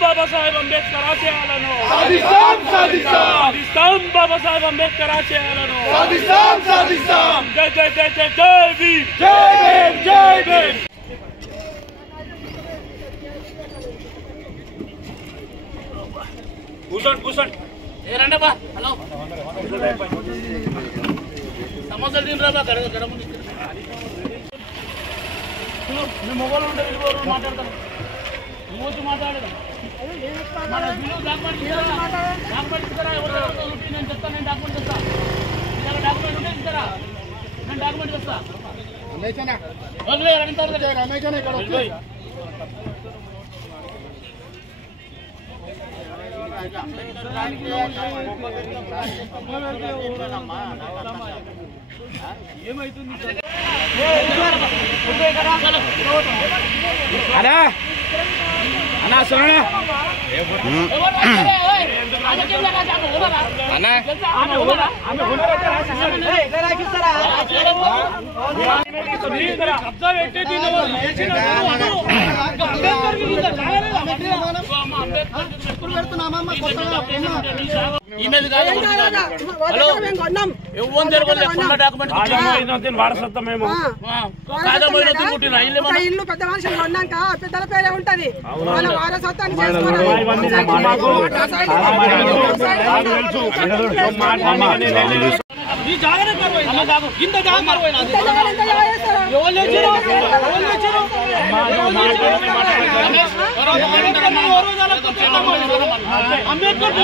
बाबा साहेब अंबेडकर आशयाలను సాధిస్తాం బాబా సాహెబ్ అంబేద్కర్ ఆశయాలను సాధిస్తాం జై జై జై జై జై భీమ్ జై భీమ్ కూర్చోండి ఏ రండి బా హలో సమస్యలు తినరా బా గడ ముందు మీ మొబైల్ ఉంటే మాట్లాడతాను నువ్వు మాట్లాడదా మన బిల్లు డాక్యుమెంట్ ఇస్తారా నేను చెప్తాను నేను డాక్యుమెంట్ ఇస్తా డాక్యుమెంట్ ఉంటే ఇస్తారా నేను డాక్యుమెంట్ ఇస్తా ఏమైతుంది అన్నా సునా ఇల్లు పెద్ద మనుషులు కొన్నాక పెద్దల పేరే ఉంటది వాళ్ళ వారసత్వాన్ని చేసుకోవాలి అంబేద్కర్